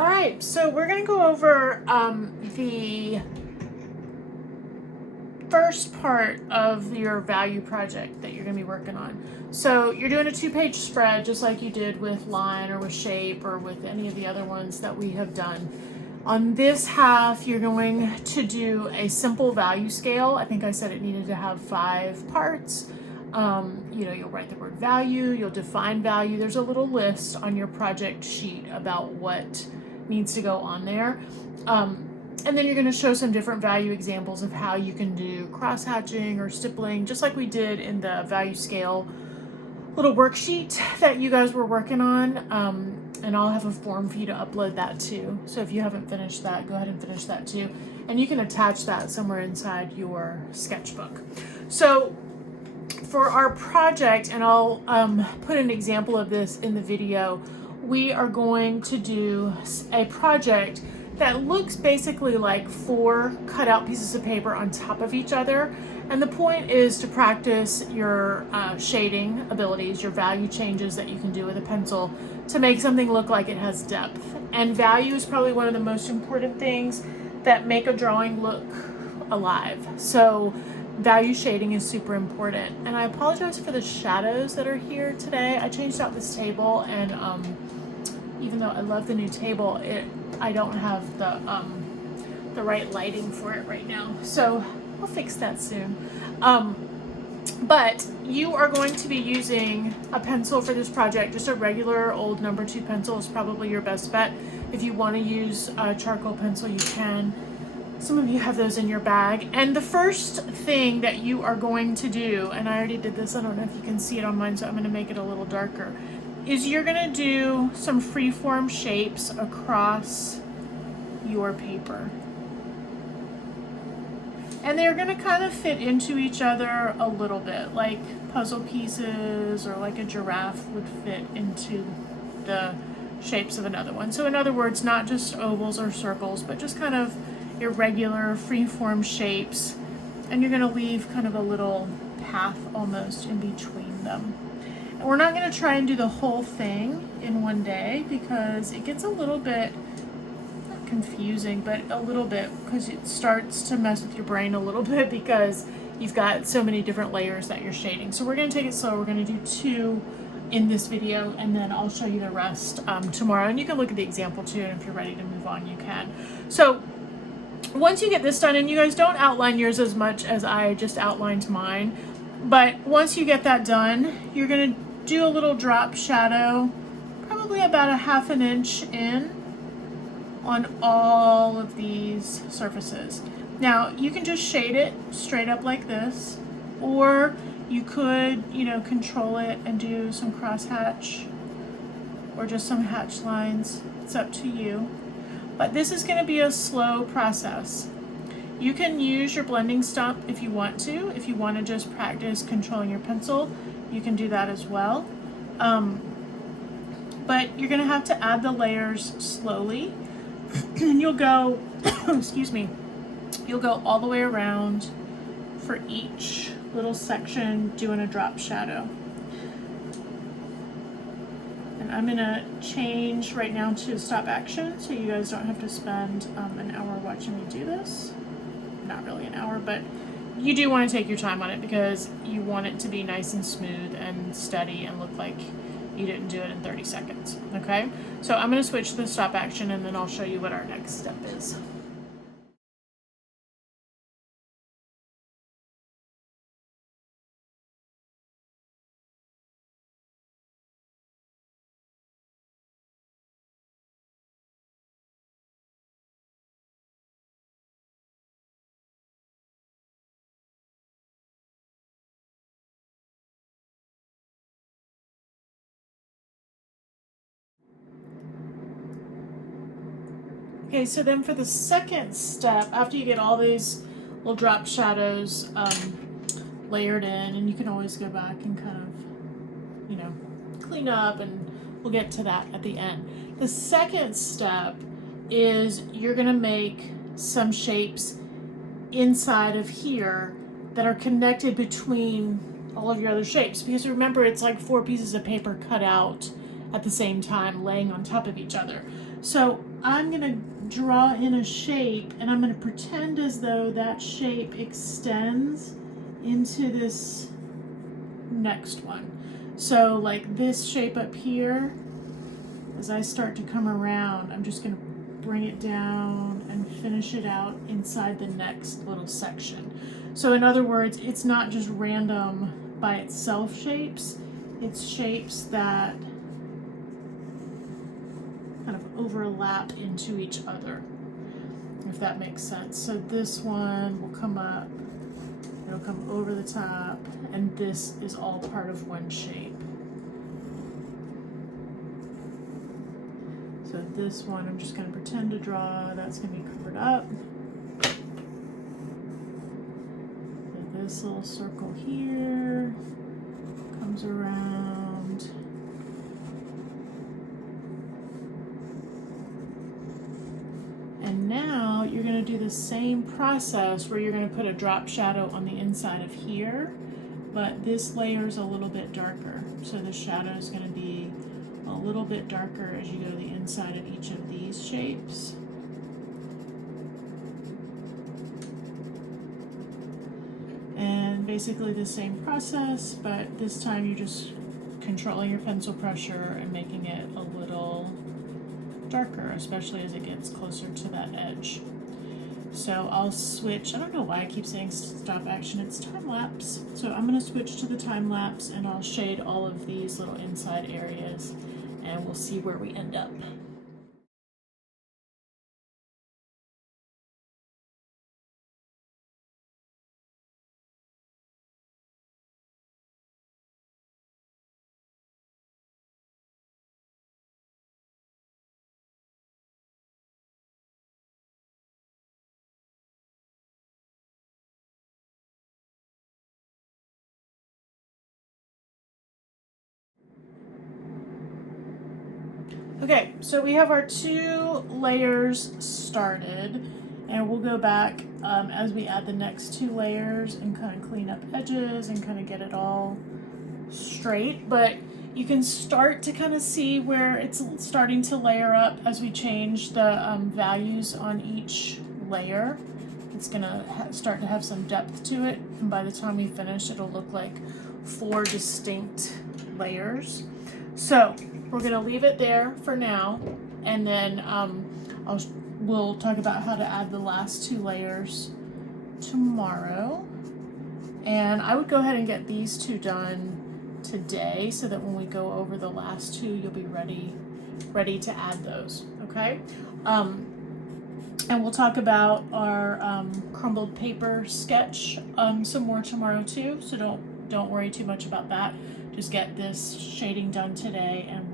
All right, so we're going to go over the first part of your value project that you're going to be working on. So you're doing a 2-page spread just like you did with line or with shape or with any of the other ones that we have done. On this half, you're going to do a simple value scale. I think I said it needed to have 5 parts. You'll write the word value, you'll define value. There's a little list on your project sheet about what needs to go on there. And then you're going to show some different value examples of how you can do cross-hatching or stippling, just like we did in the value scale little worksheet that you guys were working on. And I'll have a form for you to upload that too. So if you haven't finished that, go ahead and finish that too. And you can attach that somewhere inside your sketchbook. So for our project, and I'll put an example of this in the video, we are going to do a project that looks basically like 4 cutout pieces of paper on top of each other. And the point is to practice your shading abilities, your value changes that you can do with a pencil to make something look like it has depth. And value is probably one of the most important things that make a drawing look alive. So value shading is super important. And I apologize for the shadows that are here today. I changed out this table, and even though I love the new table, I don't have the right lighting for it right now. So I'll fix that soon. But you are going to be using a pencil for this project. Just a regular old number 2 pencil is probably your best bet. If you want to use a charcoal pencil, you can. Some of you have those in your bag. And the first thing that you are going to do, and I already did this, I don't know if you can see it on mine, so I'm going to make it a little darker, is you're going to do some freeform shapes across your paper. And they're going to kind of fit into each other a little bit, like puzzle pieces, or like a giraffe would fit into the shapes of another one. So in other words, not just ovals or circles, but just kind of irregular freeform shapes. And you're going to leave kind of a little path almost in between them. And we're not going to try and do the whole thing in one day because it gets a little bit confusing, but a little bit, because it starts to mess with your brain a little bit because you've got so many different layers that you're shading. So we're going to take it slow. We're going to do 2 in this video, and then I'll show you the rest tomorrow. And you can look at the example too, and if you're ready to move on, you can. So once you get this done, and you guys don't outline yours as much as I just outlined mine, but once you get that done, you're going to do a little drop shadow, probably about a 1/2 inch in, on all of these surfaces. Now you can just shade it straight up like this, or you could, control it and do some crosshatch or just some hatch lines. It's up to you. But this is going to be a slow process. You can use your blending stump if you want to. If you want to just practice controlling your pencil, you can do that as well. But you're going to have to add the layers slowly. And you'll go, excuse me, you'll go all the way around for each little section doing a drop shadow. And I'm gonna change right now to stop action so you guys don't have to spend an hour watching me do this. Not really an hour, but you do want to take your time on it because you want it to be nice and smooth and steady and look like you didn't do it in 30 seconds, okay? So I'm going to switch to the stop action, and then I'll show you what our next step is. Okay, so then for the second step, after you get all these little drop shadows layered in, and you can always go back and kind of, clean up, and we'll get to that at the end. The second step is you're going to make some shapes inside of here that are connected between all of your other shapes, because remember, it's like 4 pieces of paper cut out at the same time laying on top of each other. So I'm gonna draw in a shape, and I'm gonna pretend as though that shape extends into this next one. So like this shape up here, as I start to come around, I'm just gonna bring it down and finish it out inside the next little section. So in other words, it's not just random by itself shapes, it's shapes that kind of overlap into each other, if that makes sense. So this one will come up, it'll come over the top, and this is all part of one shape. So this one, I'm just going to pretend to draw, that's going to be covered up. So this little circle here comes around. And now you're going to do the same process where you're going to put a drop shadow on the inside of here, but this layer is a little bit darker. So the shadow is going to be a little bit darker as you go to the inside of each of these shapes. And basically the same process, but this time you're just controlling your pencil pressure and making it a little darker, especially as it gets closer to that edge. So I'll switch, I don't know why I keep saying stop action, it's time lapse. So I'm going to switch to the time lapse and I'll shade all of these little inside areas and we'll see where we end up. Okay, so we have our 2 layers started, and we'll go back as we add the next 2 layers and kind of clean up edges and kind of get it all straight. But you can start to kind of see where it's starting to layer up as we change the values on each layer. It's gonna start to have some depth to it, and by the time we finish, it'll look like 4 distinct layers. So we're gonna leave it there for now, and then we'll talk about how to add the last 2 layers tomorrow. And I would go ahead and get these 2 done today so that when we go over the last 2, you'll be ready to add those, okay? And we'll talk about our crumbled paper sketch some more tomorrow too, so don't worry too much about that. Just get this shading done today and